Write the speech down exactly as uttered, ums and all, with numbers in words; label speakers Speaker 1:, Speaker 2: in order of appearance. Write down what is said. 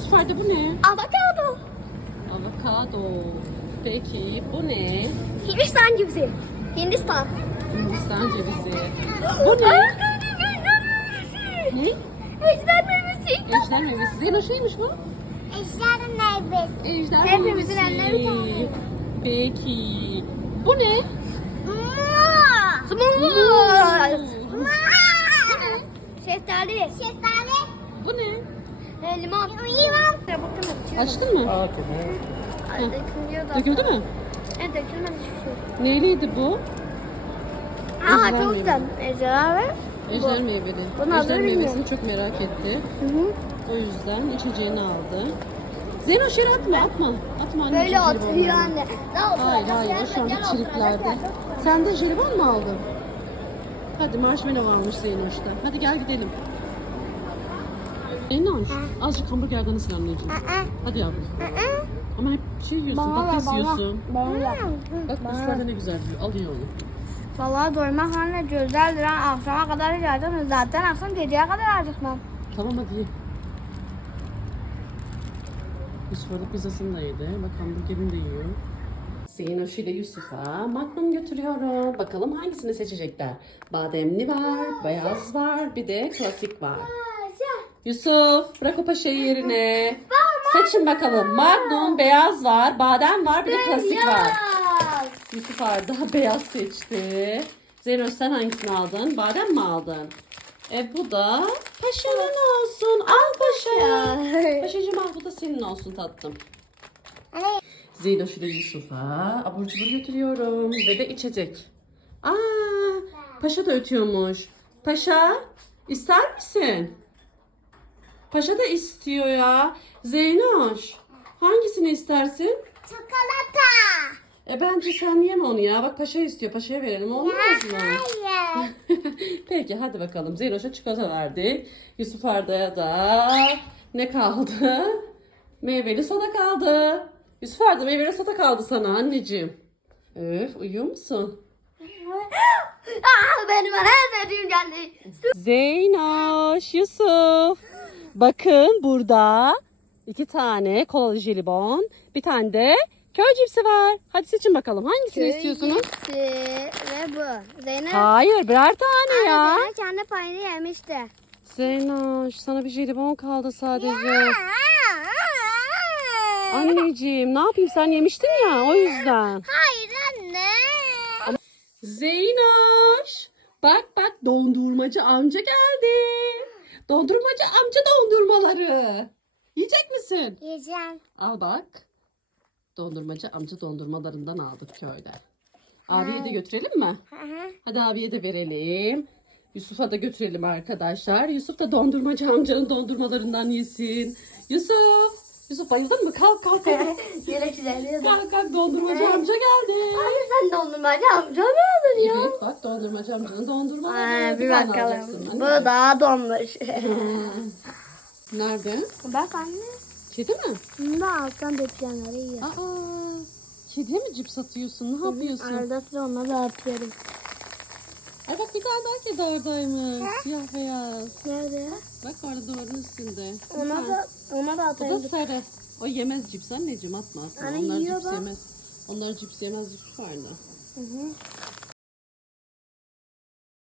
Speaker 1: Yusuf Arda bu ne?
Speaker 2: Avokado.
Speaker 1: Avokado. Peki bu ne?
Speaker 2: Hindistan cevizi. Hindistan.
Speaker 1: Hindistan cevizi. Bu ne? Ne?
Speaker 2: Ejder meyvesi.
Speaker 1: Ejder meyvesi. Zeyno şeymiş bu?
Speaker 2: Ejder meyvesi.
Speaker 1: Ejder
Speaker 2: Hepimizin
Speaker 1: meyvesi.
Speaker 2: eline bir tane.
Speaker 1: Peki. Bu ne?
Speaker 2: Muz.
Speaker 1: Muz.
Speaker 2: Şeftali. Şeftali.
Speaker 1: Bu ne?
Speaker 2: E, limon. Limon. Bakın açıyorum.
Speaker 1: Açtın mı?
Speaker 3: Aa, tamam.
Speaker 2: Ay, dökülüyor da.
Speaker 1: Döküldü mü?
Speaker 2: Evet, dökülmedi şu şey.
Speaker 1: Neyliydi bu?
Speaker 2: Aa,
Speaker 1: Ejder
Speaker 2: çok güzel. Ejder ve
Speaker 1: Ejder meyveli.
Speaker 2: Bunu
Speaker 1: Ejder
Speaker 2: alabilir
Speaker 1: meyvesini
Speaker 2: miyim?
Speaker 1: çok merak etti.
Speaker 2: Hı hı.
Speaker 1: O yüzden içeceğini aldı. Zeyno şöyle atma atma. Atma anneciğim.
Speaker 2: Böyle
Speaker 1: jelibonları.
Speaker 2: oturuyor anne. Daha
Speaker 1: Hayır
Speaker 2: oturacak
Speaker 1: hayır
Speaker 2: yer
Speaker 1: o şu anda
Speaker 2: yok, gel
Speaker 1: çiriklerde.
Speaker 2: oturacak yer yok.
Speaker 1: Sen de jelibon mu aldın? Hadi marshmallow varmış Zeynoş'ta. Hadi gel gidelim. Zeynoş azıcık hamburgerden ısır anneciğim.
Speaker 2: Aa,
Speaker 1: Hadi yavrum.
Speaker 2: aa.
Speaker 1: Ama hep şey yiyorsun,
Speaker 2: Bana
Speaker 1: patates
Speaker 2: bana.
Speaker 1: yiyorsun.
Speaker 2: Bana.
Speaker 1: Bak Yusuf'larda ne güzel alıyor onu.
Speaker 2: Vallahi doymak anne güzeldir ha. Akşama kadar yiyeceğim. Zaten akşam geceye kadar acıkmam.
Speaker 1: Tamam hadi ye. Yusuf orada pizzasını da yedi. Bak hamburgerini de yiyor. Zeynoş ile Yusuf'a magnum götürüyorum. Bakalım hangisini seçecekler. Bademli var, beyaz var, bir de klasik var. Yusuf bırak o paşayı yerine. Seçin bakalım. Magnum, beyaz var, badem var, bir de klasik var. Yusuf Arda beyaz seçti. Zeynoş sen hangisini aldın? Badem mi aldın? E bu da paşanın olsun. Al paşa. Paşacığım al bu da senin olsun tatlım. Zeynoş ile Yusuf'a abur cubur götürüyorum. Ve de içecek. Aa, paşa da ötüyormuş. Paşa ister misin? Paşa da istiyor ya. Zeynoş hangisini istersin?
Speaker 2: Çikolata.
Speaker 1: E bence sen yeme onu ya. Bak paşa istiyor. Paşaya verelim olmaz mı?
Speaker 2: Hayır.
Speaker 1: Peki hadi bakalım. Zeynoş'a çikolata verdik. Yusuf Arda'ya da ne kaldı? Meyveli soda kaldı. Yusuf Arda meyveli soda kaldı sana anneciğim. Öf uyuyor musun?
Speaker 2: Aa, benim en sevdiğim geldi.
Speaker 1: Zeynoş, Yusuf. Bakın burada iki tane kolalı jelibon. Bir tane de köy cipsi var. Hadi seçin bakalım. Hangisini istiyorsunuz?
Speaker 2: Cipsi ve bu. Zeynep.
Speaker 1: Hayır birer tane
Speaker 2: Anne,
Speaker 1: ya.
Speaker 2: Zeynep kendi payını yemişti.
Speaker 1: Zeynoş sana bir jelibon kaldı sadece. Anneciğim ne yapayım sen yemiştin ya o yüzden.
Speaker 2: Hayır anne.
Speaker 1: Zeynoş bak bak dondurmacı amca geldi. Dondurmacı amca dondurmaları. Yiyecek misin?
Speaker 2: Yiyeceğim.
Speaker 1: Al bak. Dondurmacı amca dondurmalarından aldık köyde. Abiye de götürelim mi? Hadi abiye de verelim. Yusuf'a da götürelim arkadaşlar. Yusuf da dondurmacı amcanın dondurmalarından yesin. Yusuf. Yusuf bayıldın mı? Kalk kalk. kalk.
Speaker 2: Yine güzel.
Speaker 1: kalk kalk dondurmacı amca geldi.
Speaker 2: Anne sen dondurmacı amca mı oldun ya?
Speaker 1: Evet bak dondurmacı amcanın dondurmaları.
Speaker 2: Aa, bir
Speaker 1: Bir tane
Speaker 2: bakalım.
Speaker 1: alacaksın.
Speaker 2: Bu
Speaker 1: Hadi.
Speaker 2: daha donmuş.
Speaker 1: Nerede?
Speaker 2: Bak anne.
Speaker 1: Kedi mi?
Speaker 2: Bunu da alttan dökülenleri yiyor.
Speaker 1: Aa, kediye mi cips atıyorsun? Ne yapıyorsun?
Speaker 2: Arada sıra ona da atıyorum.
Speaker 1: Ay bak bir tane daha kedi oradaymış. Siyah beyaz.
Speaker 2: Nerede?
Speaker 1: Bak orada duvarın üstünde.
Speaker 2: Ona da ona da
Speaker 1: Bu da
Speaker 2: atayım.
Speaker 1: sarı. O yemez cips anneciğim atma atma.
Speaker 2: Anne,
Speaker 1: Onlar
Speaker 2: yiyor
Speaker 1: cips
Speaker 2: bak.
Speaker 1: yemez. Onlar cips yemez Yusuf Arda.
Speaker 2: Hı hı.